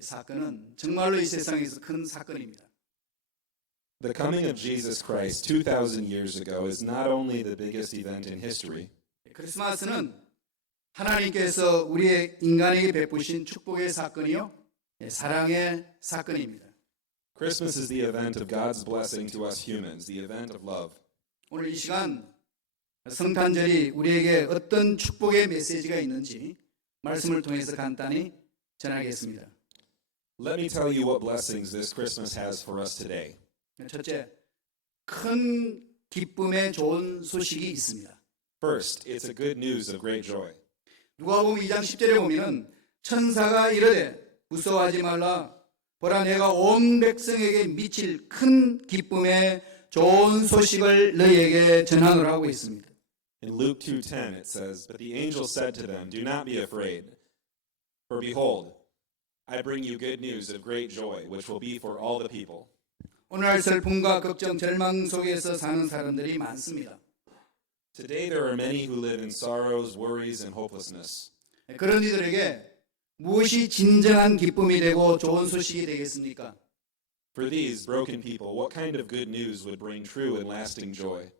사건은 정말로 이 세상에서 큰 사건입니다. The coming of Jesus Christ 2,000 years ago is not only the biggest event in history, 크리스마스는 하나님께서 우리의 인간에게 베푸신 축복의 사건이요, 사랑의 사건입니다. Christmas is the event of God's blessing to us humans, the event of love. 오늘 이 시간 성탄절이 우리에게 어떤 축복의 메시지가 있는지 말씀을 통해서 간단히 전하겠습니다. Let me tell you what blessings this Christmas has for us today. 첫째, 큰 기쁨의 좋은 소식이 있습니다. First, it's a good news of great joy. 누가복음 2장 10절에 보면은 천사가 이르되 무서워하지 말라 보라 내가 온 백성에게 미칠 큰 기쁨의 좋은 소식을 너희에게 전하노라 하고 있습니다. In Luke 2:10 it says, "But the angel said to them, do not be afraid, for behold, I bring you good news of great joy, which will be for all the people." 오늘날 슬픔과 걱정, 절망 속에서 사는 사람들이 많습니다. Today there are many who live in sorrows, worries, and hopelessness. 그런 이들에게 무엇이 진정한 기쁨이 되고 좋은 소식이 되겠습니까? For these broken people, what kind of good news would bring true and lasting joy?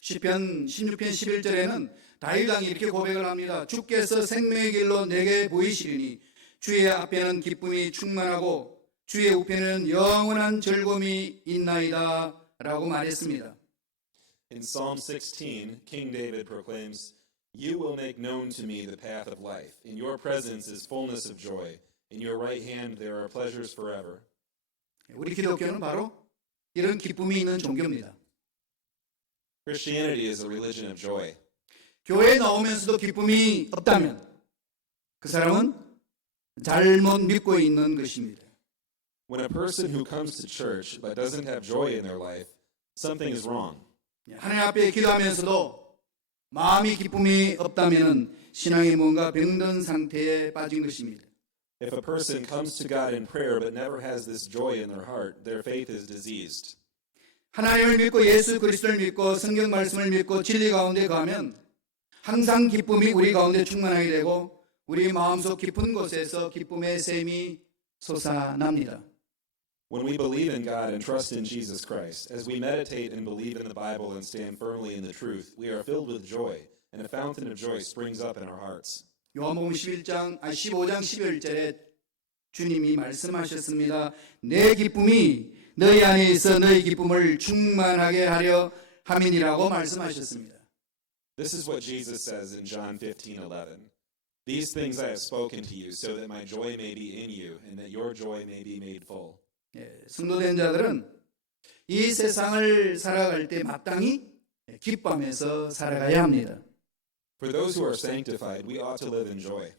시편 16편 11절에는 다윗 왕이 이렇게 고백을 합니다. 주께서 생명의 길로 내게 보이시리니 주의 앞에는 기쁨이 충만하고 주의 우편에는 영원한 즐거움이 있나이다 라고 말했습니다. In Psalm 16, King David proclaims, "You will make known to me the path of life. In your presence is fullness of joy. In your right hand there are pleasures forever." 우리 기독교는 바로 이런 기쁨이 있는 종교입니다. Christianity is a religion of joy. 교회에 나오면서도 기쁨이 없다면 그 사람은 잘못 믿고 있는 것입니다. When a person who comes to church but doesn't have joy in their life, something is wrong. 하나님 앞에 기도하면서도 마음이 기쁨이 없다면 신앙이 뭔가 병든 상태에 빠진 것입니다. If a person comes to God in prayer but never has this joy in their heart, their faith is diseased. 하나님을 믿고 예수 그리스도를 믿고 성경 말씀을 믿고 진리 가운데 가면 항상 기쁨이 우리 가운데 충만하게 되고 우리 마음속 깊은 곳에서 기쁨의 샘이 솟아납니다. When we believe in God and trust in Jesus Christ, as we meditate and believe in the Bible and stand firmly in the truth, we are filled with joy, and a fountain of joy springs up in our hearts. 요한복음 15장 11절에 주님이 말씀하셨습니다. 내 기쁨이 너희 안에 있어 너희 기쁨을 충만하게 하려 함이니라고 말씀하셨습니다. This is what Jesus says in John 15:11. "These things I have spoken to you, so that my joy may be in you, and that your joy may be made full." 성도된 자들은 이 세상을 살아갈 때 마땅히 기뻐하면서 살아가야 합니다. For those who are sanctified, we ought to live in joy.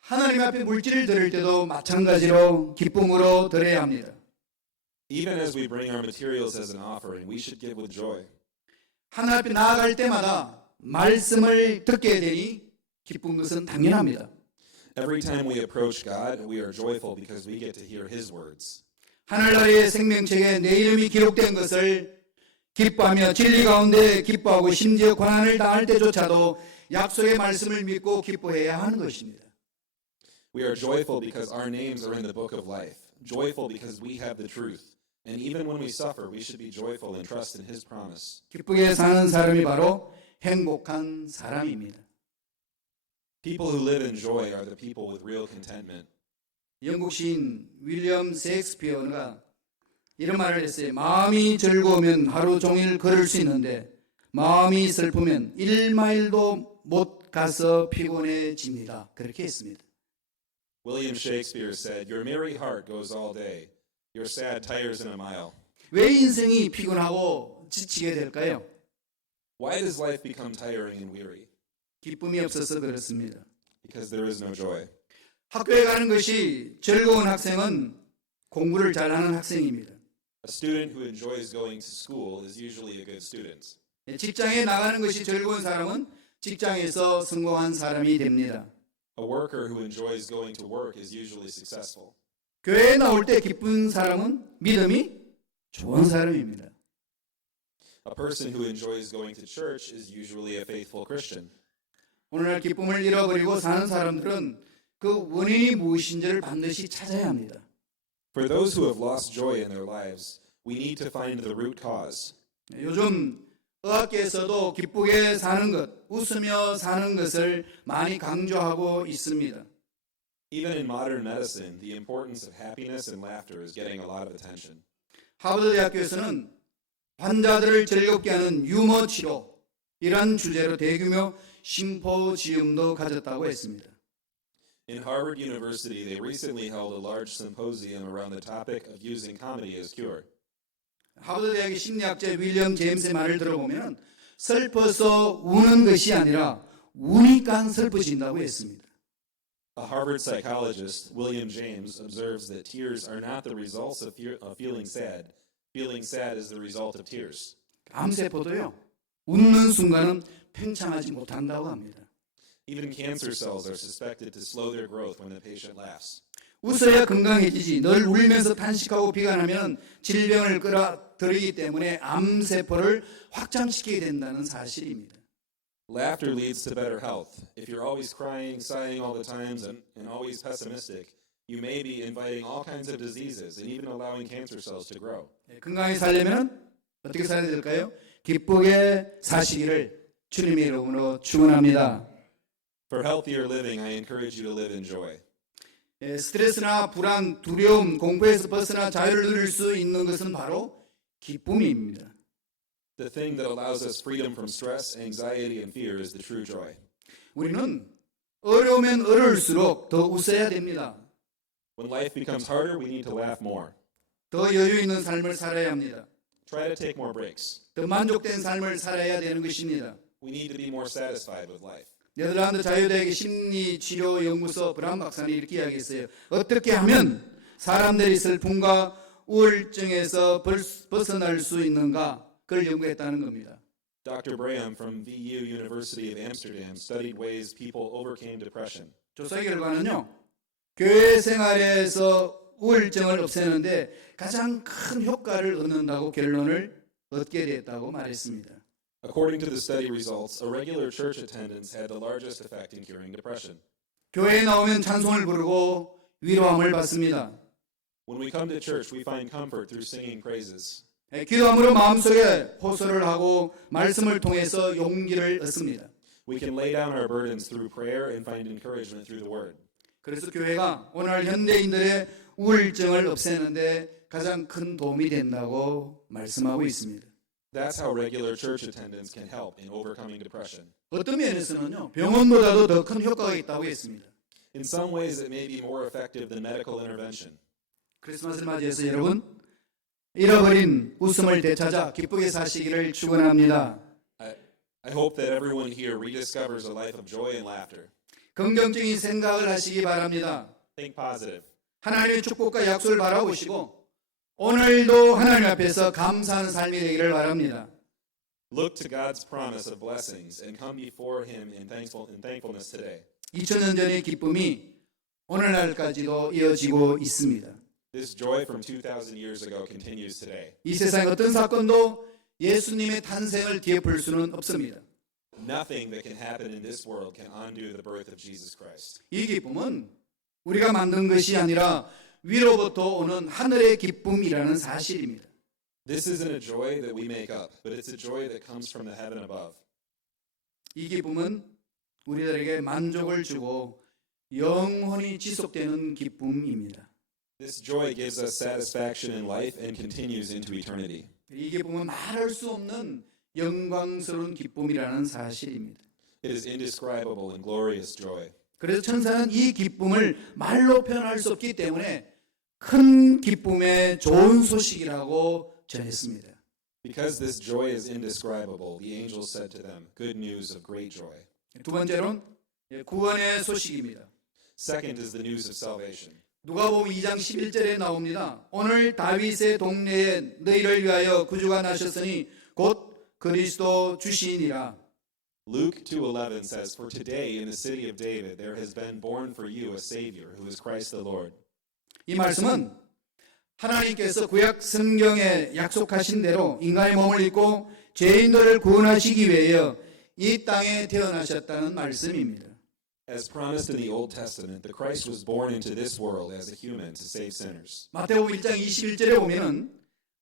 하나님 앞에 물질을 드릴 때도 마찬가지로 기쁨으로 드려야 합니다. Even as we bring our materials as an offering, we should give with joy. 하나님 앞에 나아갈 때마다 말씀을 듣게 되니 기쁜 것은 당연합니다. Every time we approach God, we are joyful because we get to hear His words. 하늘나라의 생명책에 내 이름이 기록된 것을 기뻐하며 진리 가운데 기뻐하고 심지어 고난을 당할 때조차도 약속의 말씀을 믿고 기뻐해야 하는 것입니다. We are joyful because our names are in the book of life, joyful because we have the truth. And even when we suffer, we should be joyful and trust in His promise. 기쁘게 사는 사람이 바로 행복한 사람입니다. People who live in joy are the people with real contentment. 영국 시인 윌리엄 셰익스피어가 이런 말을 했어요. 마음이 즐거우면 하루 종일 걸을 수 있는데 마음이 슬프면 1마일도 못 가서 피곤해집니다. 그렇게 했습니다. William Shakespeare said, "Your merry heart goes all day. Your sad tires in a mile." 왜 인생이 피곤하고 지치게 될까요? Why does life become tiring and weary? 기쁨이 없어서 그렇습니다. Because there is no joy. 학교에 가는 것이 즐거운 학생은 공부를 잘하는 학생입니다. A student who enjoys going to school is usually a good student. 직장에 나가는 것이 즐거운 사람은 직장에서 성공한 사람이 됩니다. A worker who enjoys going to work is usually successful. 교회에 나올 때 기쁜 사람은 믿음이 좋은 사람입니다. A person who enjoys going to church is usually a faithful Christian. 오늘날 기쁨을 잃어버리고 사는 사람들은 그 원인이 무엇인지를 반드시 찾아야 합니다. For those who have lost joy in their lives, we need to find the root cause. 요즘 의학계에서도 기쁘게 사는 것, 웃으며 사는 것을 많이 강조하고 있습니다. Even in modern medicine, the importance of happiness and laughter is getting a lot of attention. 하버드 대학교에서는 환자들을 즐겁게 하는 유머 치료 이런 주제로 대규모 심포지움도 가졌다고 했습니다. In Harvard University, they recently held a large symposium around the topic of using comedy as cure. 하버드 대학의 심리학자 윌리엄 제임스의 말을 들어보면 슬퍼서 우는 것이 아니라 우니까 슬퍼진다고 했습니다. A Harvard psychologist, William James, observes that tears are not the results of feeling sad. Feeling sad is the result of tears. 암세포도요, 웃는 순간은 팽창하지 못한다고 합니다. Even cancer cells are suspected to slow their growth when the patient laughs. 웃어야 건강해지지 늘 울면서 탄식하고 비관하면 질병을 끌어들이기 때문에 암세포를 확장시키게 된다는 사실입니다. Laughter leads to better health. If you're always crying, sighing all the times, and always pessimistic, you may be inviting all kinds of diseases and even allowing cancer cells to grow. 건강히 살려면 어떻게 살아야 될까요? 기쁘게 사시기를 주님의 이름으로 축원합니다. For healthier living, I encourage you to live in joy. 스트레스나 불안, 두려움, 공포에서 벗어나 자유를 누릴 수 있는 것은 바로 기쁨입니다. The thing that allows us freedom from stress, anxiety, and fear is the true joy. 우리는 어려우면 어려울수록 더 웃어야 됩니다. When life becomes harder, we need to laugh more. 더 여유 있는 삶을 살아야 합니다. Try to take more breaks. 더 만족된 삶을 살아야 되는 것입니다. We need to be more satisfied with life. 네덜란드 자유대학의 심리치료연구소 브람 박사는 이렇게 이야기했어요. 어떻게 하면 사람들이 슬픔과 우울증에서 벗어날 수 있는가? 그걸 연구했다는 겁니다. Dr. Braham from VU University of Amsterdam studied ways people overcame depression. 조사 결과는요, 교회 생활에서 우울증을 없애는데 가장 큰 효과를 얻는다고 결론을 얻게 됐다고 말했습니다. According to the study results, a regular church attendance had the largest effect in curing depression. 교회에 나오면 찬송을 부르고 위로함을 받습니다. When we come to church, we find comfort through singing praises. 기도함으로 마음속에 호소를 하고 말씀을 통해서 용기를 얻습니다. We can lay down our burdens through prayer and find encouragement through the word. 그래서 교회가 오늘 현대인들의 우울증을 없애는데 가장 큰 도움이 된다고 말씀하고 있습니다. That's how regular church attendance can help in overcoming depression. 어떤 면에서는요, 병원보다도 더 큰 효과가 있다고 했습니다. In some ways, it may be more effective than medical intervention. 크리스마스를 맞이해서 여러분, 잃어버린 웃음을 되찾아 기쁘게 사시기를 축원합니다. I hope that everyone here rediscovers a life of joy and laughter. 긍정적인 생각을 하시기 바랍니다. Think positive. 하나님의 축복과 약속을 바라보시고 오늘도 하나님 앞에서 감사하는 삶이 되기를 바랍니다. Look to God's promise of blessings and come before Him in thankfulness today. 2000년 전의 기쁨이 오늘날까지도 이어지고 있습니다. This joy from 2,000 years ago continues today. 이 세상 어떤 사건도 예수님의 탄생을 뒤엎을 수는 없습니다. Nothing that can happen in this world can undo the birth of Jesus Christ. 이 기쁨은 우리가 만든 것이 아니라 위로부터 오는 하늘의 기쁨이라는 사실입니다. This isn't a joy that we make up, but it's a joy that comes from the heaven above. 이 기쁨은 우리들에게 만족을 주고 영원히 지속되는 기쁨입니다. This joy gives us satisfaction in life and continues into eternity. 이 기쁨은 말할 수 없는 영광스러운 기쁨이라는 사실입니다. It is indescribable and glorious joy. 그래서 천사는 이 기쁨을 말로 표현할 수 없기 때문에 큰 기쁨의 좋은 소식이라고 전했습니다. Because this joy is indescribable, the angels said to them, "Good news of great joy." 두 번째로는 구원의 소식입니다. Second is the news of salvation. 누가복음 2장 11절에 나옵니다. 오늘 다윗의 동네에 너희를 위하여 구주가 나셨으니 곧 그리스도 주시니라. Luke 2:11 says, "For today in the city of David there has been born for you a Savior, who is Christ the Lord." 이 말씀은 하나님께서 구약 성경에 약속하신 대로 인간의 몸을 입고 죄인들을 구원하시기 위하여 이 땅에 태어나셨다는 말씀입니다. As promised in the Old Testament, the Christ was born into this world as a human to save sinners. 마태복음 1장 21절에 보면은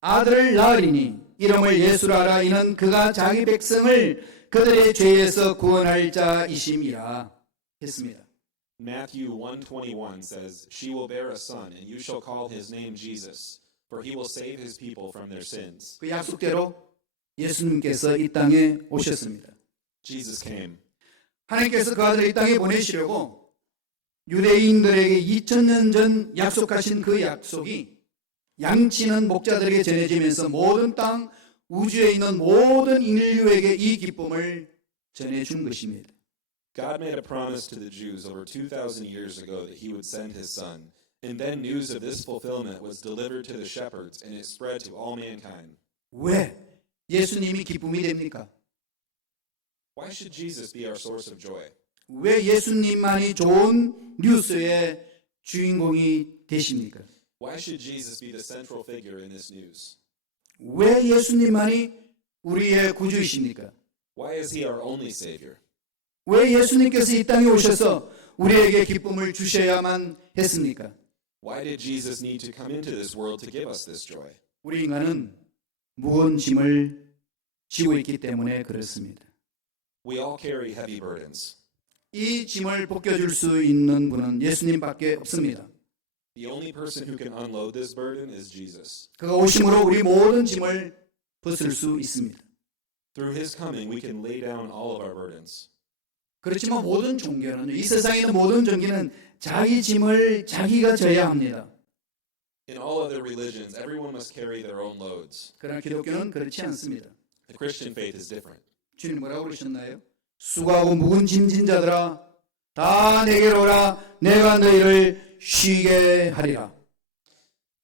아들을 낳으리니 이름을 예수라 하라 이는 그가 자기 백성을 그들의 죄에서 구원할 자이심이라 했습니다. Matthew 1:21 says, "She will bear a son, and you shall call his name Jesus, for he will save his people from their sins." 그 약속대로 예수님께서 이 땅에 오셨습니다. Jesus came. 하나님께서 그 아들을 이 땅에 보내시려고 유대인들에게 2000년 전 약속하신 그 약속이 양치는 목자들에게 전해지면서 모든 땅 우주에 있는 모든 인류에게 이 기쁨을 전해준 것입니다. God made a promise to the Jews over 2,000 years ago that he would send his son, and then news of this fulfillment was delivered to the shepherds, and it spread to all mankind. 왜 예수님이 기쁨이 됩니까? Why should Jesus be our source of joy? 왜 예수님만이 좋은 뉴스의 주인공이 되십니까? Why should Jesus be the central figure in this news? 왜 예수님만이 우리의 구주이십니까? Why is he our only Savior? 왜 예수님께서 이 땅에 오셔서 우리에게 기쁨을 주셔야만 했습니까? Why did Jesus need to come into this world to give us this joy? 우리 인간은 무거운 짐을 지고 있기 때문에 그렇습니다. We all carry heavy burdens. 이 짐을 벗겨줄 수 있는 분은 예수님밖에 없습니다. The only person who can unload this burden is Jesus. 그가 오심으로 우리 모든 짐을 벗을 수 있습니다. Through his coming, we can lay down all of our burdens. 그렇지만 모든 종교는 이 세상에 있는 모든 종교는 자기 짐을 자기가 져야 합니다. In all other religions, everyone must carry their own loads. 그러나 기독교는 그렇지 않습니다. The Christian faith is different. 주님 뭐라고 그러셨나요? 수고하고 무거운 짐진 자들아 다 내게로 오라 내가 너희를 쉬게 하리라.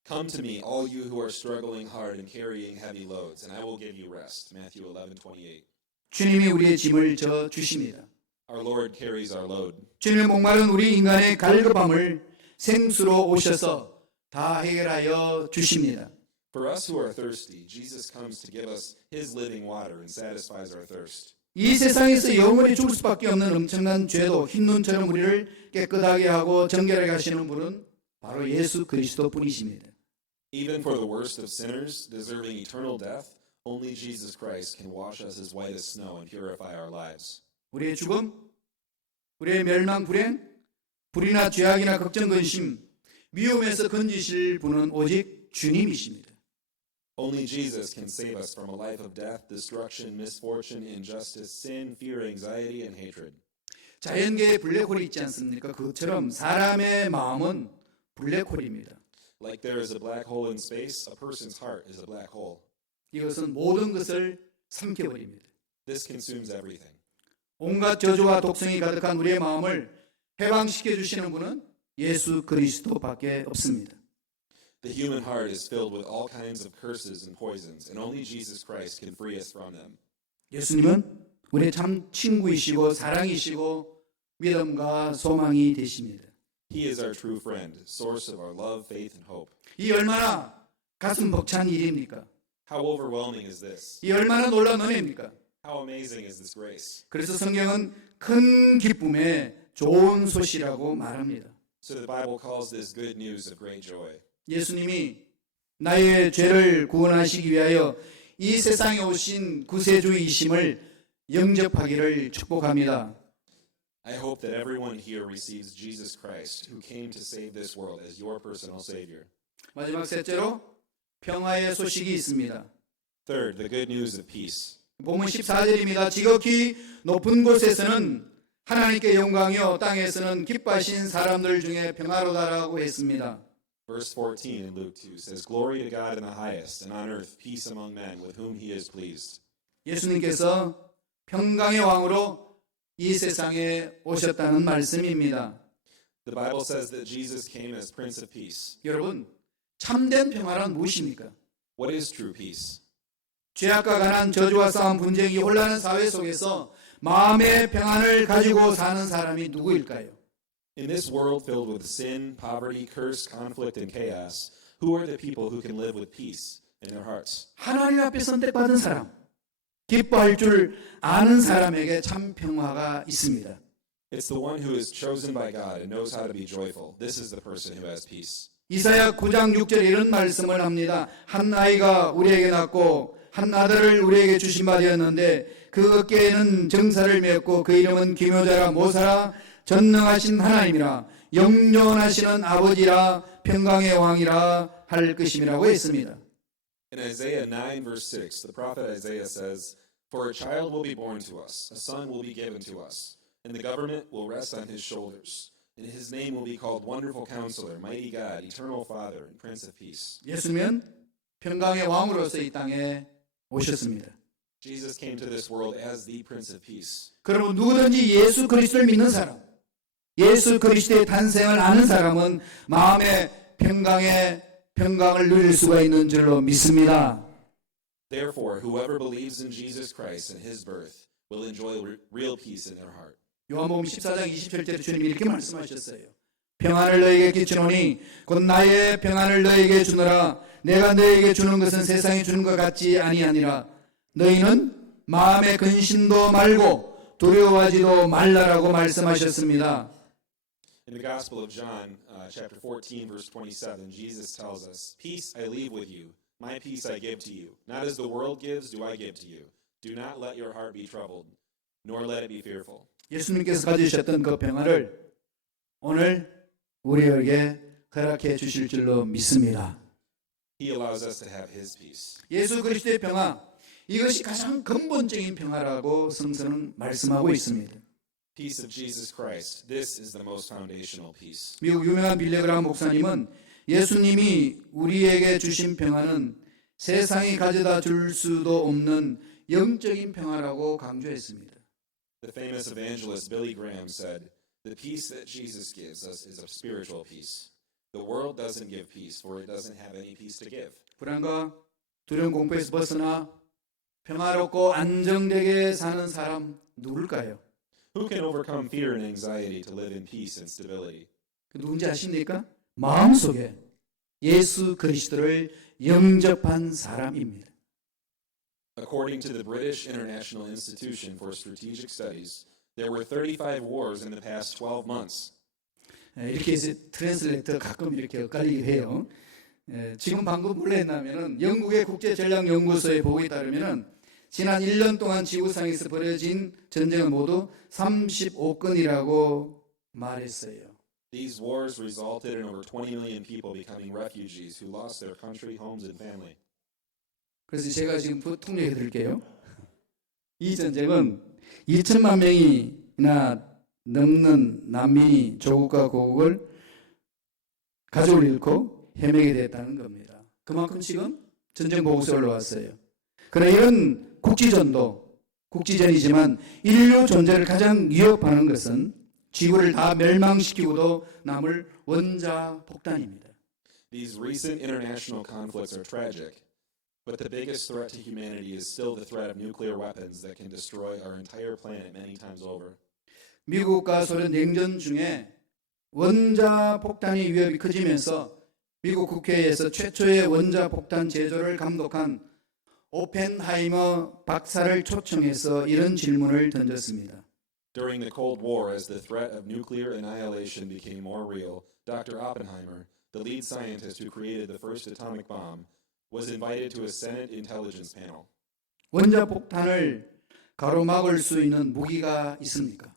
Come to me, all you who are struggling hard and carrying heavy loads, and I will give you rest. Matthew 11:28. 주님이 우리의 짐을 져 주십니다. Our Lord carries our load. 주님의 목마른 우리 인간의 갈급함을 생수로 오셔서 다 해결하여 주십니다. For us who are thirsty, Jesus comes to give us his living water and satisfies our thirst. 이 세상에서 영원히 죽을 수밖에 없는 엄청난 죄도 흰 눈처럼 우리를 깨끗하게 하고 정결하게 하시는 분은 바로 예수 그리스도 뿐이십니다. Even for the worst of sinners, deserving eternal death, only Jesus Christ can wash us as white as snow and purify our lives. 우리의 죽음, 우리의 멸망, 불행, 불이나 죄악이나 걱정, 근심, 미움에서 건지실 분은 오직 주님이십니다. Only Jesus can save us from a life of death, destruction, misfortune, injustice, sin, fear, anxiety, and hatred. 자연계에 블랙홀이 있지 않습니까? 그것처럼 사람의 마음은 블랙홀입니다. Like there is a black hole in space, a person's heart is a black hole. 이것은 모든 것을 삼켜버립니다. This consumes everything. 온갖 저주와 독성이 가득한 우리의 마음을 해방시켜 주시는 분은 예수 그리스도밖에 없습니다. The human heart is filled with all kinds of curses and poisons, and only Jesus Christ can free us from them. 예수님은 우리의 참 친구이시고 사랑이시고 믿음과 소망이 되십니다. He is our true friend, source of our love, faith, and hope. 이 얼마나 가슴 벅찬 일입니까? How overwhelming is this? 이 얼마나 놀라운 은혜입니까? How amazing is this grace? 그래서 성경은 큰 기쁨의 좋은 소식이라고 말합니다. So the Bible calls this good news of great joy. 예수님이 나의 죄를 구원하시기 위하여 이 세상에 오신 구세주이심을 영접하기를 축복합니다. I hope that everyone here receives Jesus Christ, who came to save this world, as your personal Savior. 마지막 셋째로 평화의 소식이 있습니다. Third, the good news of peace. 본문 14절입니다. 지극히 높은 곳에서는 하나님께 영광이요 땅에서는 기뻐하신 사람들 중에 평화로다라고 했습니다. Verse 14 in Luke 2 says, Glory to God in the highest, and on earth peace among men with whom he is pleased. 예수님께서 평강의 왕으로 이 세상에 오셨다는 말씀입니다. The Bible says that Jesus came as Prince of Peace. 여러분, 참된 평화란 무엇입니까? What is true peace? 죄악과 가난, 저주와 싸움, 분쟁이 혼란한 사회 속에서 마음의 평안을 가지고 사는 사람이 누구일까요? In this world filled with sin, poverty, curse, conflict, and chaos, who are the people who can live with peace in their hearts? 하나님 앞에 선택받은 사람, 기뻐할 줄 아는 사람에게 참 평화가 있습니다. It's the one who is chosen by God and knows how to be joyful. This is the person who has peace. 이사야 9장 6절에 이런 말씀을 합니다. 한 아이가 우리에게 낳고 한 아들을 우리에게 주신 바 되었는데 그 어깨에는 정사를 메었고 그 이름은 기묘자라 모사라 전능하신 하나님이라 영존하시는 아버지라 평강의 왕이라 할 것임이라고 했습니다. In Isaiah 9 verse 6, the prophet Isaiah says, "For a child will be born to us, a son will be given to us, and the government will rest on his shoulders. And his name will be called Wonderful Counselor, Mighty God, Eternal Father, and Prince of Peace." 예수님은 평강의 왕으로서 이 땅에 오셨습니다. Jesus came to this world as the Prince of Peace. 그러면 누구든지 예수 그리스도를 믿는 사람, 예수 그리스도의 탄생을 아는 사람은 마음의 평강을 누릴 수가 있는 줄로 믿습니다. Therefore, whoever believes in Jesus Christ and his birth will enjoy real peace in their heart. 요한복음 14장 27절에 주님이 이렇게 말씀하셨어요. 평안을 너에게 끼치노니 곧 나의 평안을 너에게 주노라. 내가 너에게 주는 것은 세상이 주는 것 같지 아니하니라. 너희는 마음의 근심도 말고 두려워하지도 말라라고 말씀하셨습니다. In the Gospel of John, chapter 14, verse 27, Jesus tells us, "Peace I leave with you, my peace I give to you. Not as the world gives, do I give to you. Do not let your heart be troubled, nor let it be fearful." 예수님께서 가지셨던 그 평안을 오늘 우리에게 허락해 주실 줄로 믿습니다. He allows us to have his peace. 예수 그리스도의 평화, 이것이 가장 근본적인 평화라고 성서는 말씀하고 있습니다. Peace of Jesus Christ. This is the most foundational peace. 미국 유명한 빌레그람 목사님은 예수님이 우리에게 주신 평화는 세상이 가져다 줄 수도 없는 영적인 평화라고 강조했습니다. The famous evangelist Billy Graham said, "The peace that Jesus gives us is a spiritual peace. The world doesn't give peace, for it doesn't have any peace to give." 불안과 두려운 공포에서 벗어나 평화롭고 안정되게 사는 사람 누굴까요? Who can overcome fear and anxiety to live in peace and stability? 그 누군지 아십니까? 마음속에 예수 그리스도를 영접한 사람입니다. According to the British International Institution for Strategic Studies, there were 35 wars in the past 12 months. 이렇게 해서 트랜슬레이터 가끔 이렇게 엇갈리게 해요. 지금 방금 뭘 했냐면은 영국의 국제전략연구소의 보고에 따르면은 지난 1년 동안 지구상에서 벌어진 전쟁은 모두 35건이라고 말했어요. These wars resulted in over 20 million people becoming refugees who lost their country, homes, and family. 그래서 제가 지금 통역해 드릴게요. 이 전쟁은 2천만 명이나 넘는 난민이 조국과 고국을 가족을 잃고 헤매게 됐다는 겁니다. 그만큼 지금 전쟁 보고서가 올라왔어요. 그러나 이런 국지전이지만 인류 존재를 가장 위협하는 것은 지구를 다 멸망시키고도 남을 원자폭탄입니다. These recent international conflicts are tragic, but the biggest threat to humanity is still the threat of nuclear weapons that can destroy our entire planet many times over. 미국과 소련 냉전 중에 원자폭탄의 위협이 커지면서 미국 국회에서 최초의 원자폭탄 제조를 감독한 오펜하이머 박사를 초청해서 이런 질문을 던졌습니다. During the Cold War, as the threat of nuclear annihilation became more real, Dr. Oppenheimer, the lead scientist who created the first atomic bomb, was invited to a Senate intelligence panel. 원자폭탄을 가로막을 수 있는 무기가 있습니까?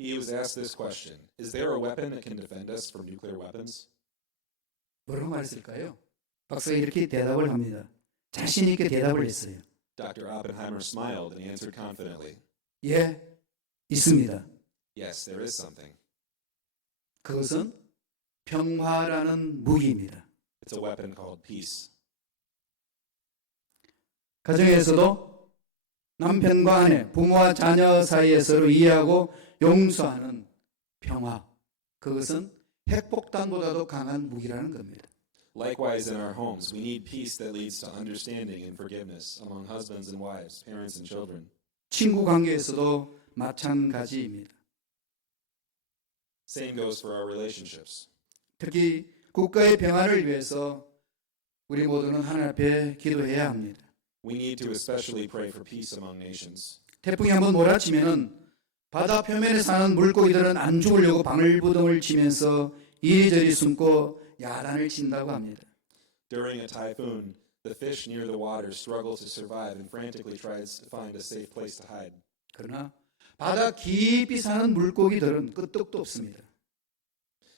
He was asked this question: "Is there a weapon that can defend us from nuclear weapons?" 뭐라고 말했을까요? 박사가 이렇게 대답을 합니다. 자신 있게 대답을 했어요. Dr. Oppenheimer smiled and answered confidently, 예, 있습니다. "Yes, there is something. 그것은 평화라는 무기입니다. It's a weapon called peace." 가정에서도 남편과 아내, 부모와 자녀 사이에서로 이해하고 용서하는 평화. 그것은 핵폭탄보다도 강한 무기라는 겁니다. Likewise, in our homes, we need peace that leads to understanding and forgiveness among husbands and wives, parents and children. 친구 관계에서도 마찬가지입니다. Same goes for our relationships. 특히 국가의 평화를 위해서 우리 모두는 하나님 앞에 기도해야 합니다. We need to especially pray for peace among nations. 태풍이 한번 몰아치면은 바다 표면에 사는 물고기들은 안 죽으려고 방울부동을 치면서 이리저리 숨고 야단을 친다고 합니다. During a typhoon, the fish near the water struggle to survive and frantically tries to find a safe place to hide. 그러나 바다 깊이 사는 물고기들은 끄떡도 없습니다.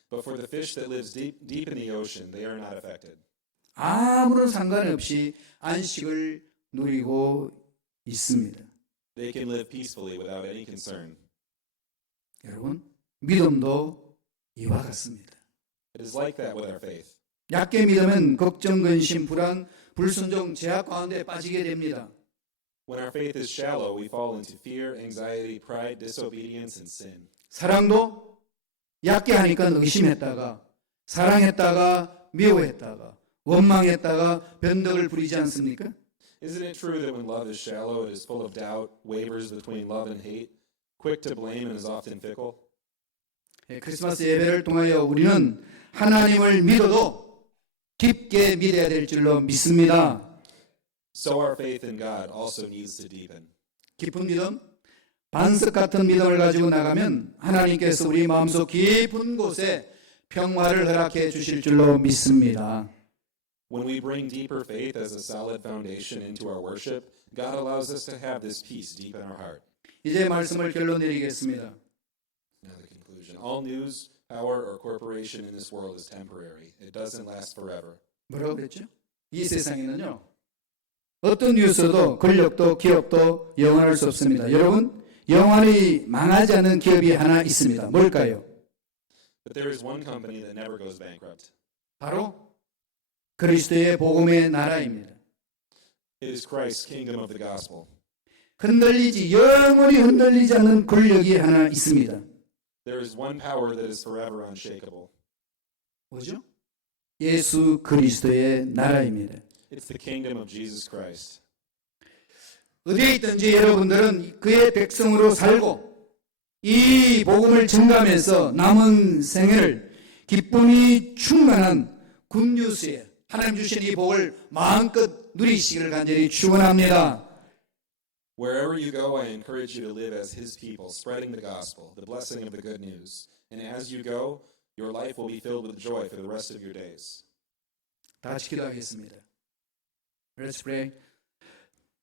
But for the fish that lives deep in the ocean, they are not affected. 아무런 상관 없이 안식을 누리고 있습니다. They can live peacefully without any concern. 여러분, 믿음도 이와 같습니다. It is like that with our faith. 약게 믿으면 걱정, 근심, 불안, 불순종, 제약 가운데 빠지게 됩니다. When our faith is shallow, we fall into fear, anxiety, pride, disobedience, and sin. 사랑도 약게 하니까 의심했다가, 사랑했다가 미워했다가, 원망했다가 변덕을 부리지 않습니까? Isn't it true that when love is shallow, it is full of doubt, wavers between love and hate, quick to blame, and is often fickle? 크리스마스 예배를 통하여 우리는 하나님을 믿어도 깊게 믿어야 될 줄로 믿습니다. So our faith in God also needs to deepen. 깊은 믿음, 반석 같은 믿음을 가지고 나가면 하나님께서 우리 마음속 깊은 곳에 평화를 허락해 주실 줄로 믿습니다. When we bring deeper faith as a solid foundation into our worship, God allows us to have this peace deep in our heart. 이제 말씀을 결론 내리겠습니다. Now the conclusion. All news, power, or corporation in this world is temporary. It doesn't last forever. 뭐라고 그랬죠? 이 세상에는요, 어떤 뉴스도 권력도 기업도 영원할 수 없습니다. 여러분, 영원히 망하지 않는 기업이 하나 있습니다. 뭘까요? But there is one company that never goes bankrupt. 바로 그리스도의 복음의 나라입니다. It is Christ's kingdom of the gospel. 영원히 흔들리지 않는 권력이 하나 있습니다. There is one power that is forever unshakable. 뭐죠? 예수 그리스도의 나라입니다. It's the kingdom of Jesus Christ. 어디에 있든지 여러분들은 그의 백성으로 살고 이 복음을 증가하면서 남은 생애를 기쁨이 충만한 굿뉴스에 하나님 주신 이 복을 마음껏 누리시기를 간절히 축원합니다. Wherever you go, I encourage you to live as His people, spreading the gospel, the blessing of the good news. And as you go, your life will be filled with joy for the rest of your days. 다 같이 기도하겠습니다. Let's pray.